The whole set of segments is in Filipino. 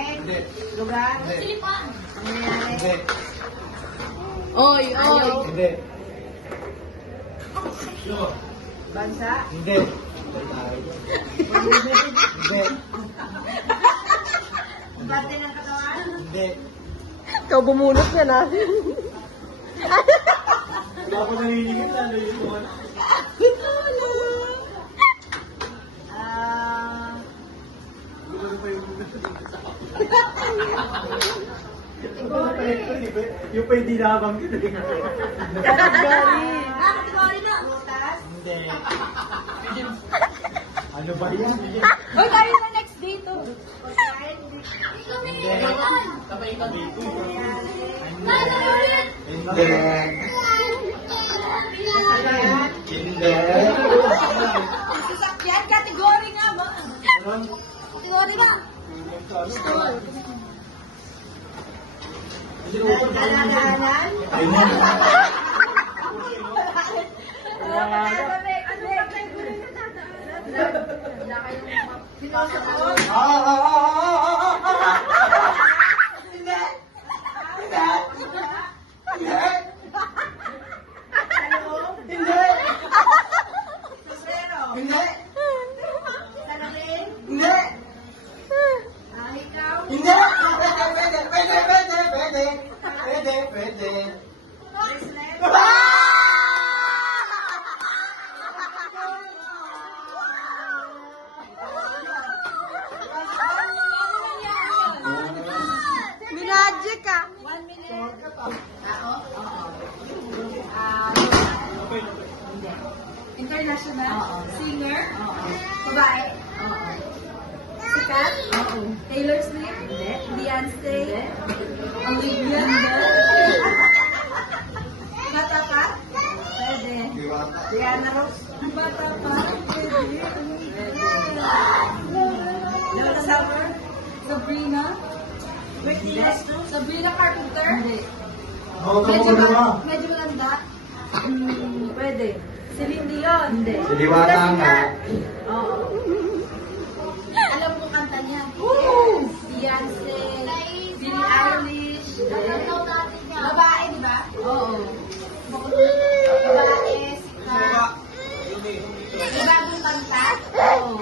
Pagkain? Hindi. Lugar? Hindi. Nangyayari? Hindi. Oy, oy. Hindi. Bansa? Hindi. Hindi. Parte ng katawan? Hindi. Ikaw bumunot yan, ha? Wala ko nalilingit na. Nalilingit yung pa hindi nabang yun. Kategory na. Butas? Hindi. Ano ba yan? Hoy, tayo na next dito. Pagkain? Hindi. Sabay ka dito. Nangyayari? Hindi. Ayan. Hindi. Sasakyan? Kategory nga ba? Ano? Kategory nga. Daladaanan? Ayun. Pwede. Minagic, ha? 1 minute. International? Singer? Babae? Sikat? Taylor Swift? Beyonce? Olivia? Bata pa? Pwede. Diana Ross? Bata pa? Pwede. Lola Summer? Sabrina? Sabrina Carpenter? Hindi. Medyo maganda? Pwede. Celine Dion? Hindi. Siliwata nga. Oo. Alam ko kanta niya. Beyonce, Billie Eilish. Babae, di ba? Oo. Babae, sikat. Bagong kanta? Oo.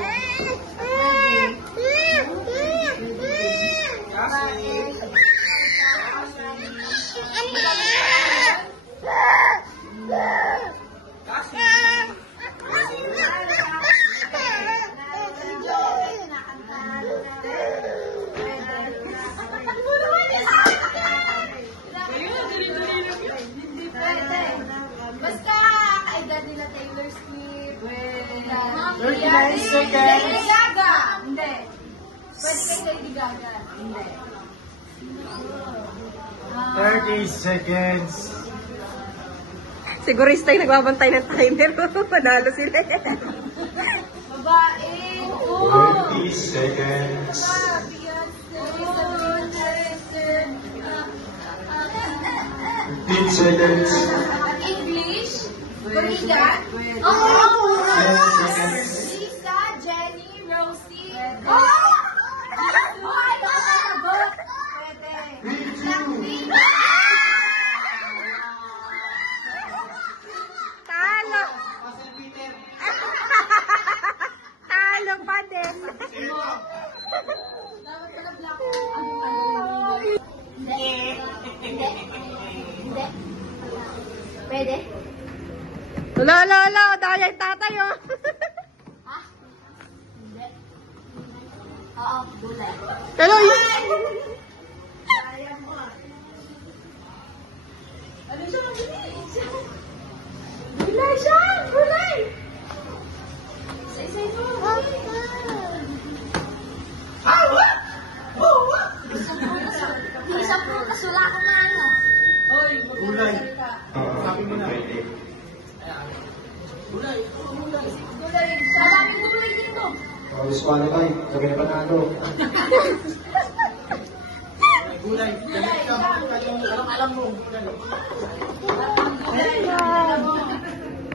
Basta kaedad nila Taylor Swift. 39 seconds. Lady Gaga. Hindi. Pwede kay Lady Gaga. Hindi. 30 seconds. Sigurista yung nagbabantay ng timer. Panalo sila. Babae. 20 seconds. Beyonce. 15 seconds. English. Korean. 10 seconds. Lisa, Jenny, Rosie. Oh! Talo. Talo pa din. Dapat pala black. Hindi. Pwede? Lolo, daya yung tatay, oh. Ha? Hindi. Oo, gulay. Pero yun. Sayang mo ah. Ano siya mabilis? Gulay siya! Gulay! Isa-isa mo. Isang prutas, wala akong na ano. Hoy, Gulay. Sabi mo na. Gulay. Sabi ko gulay dito. Disqualify. Sabi na panalo. Gulay. Alam mo. Gulay.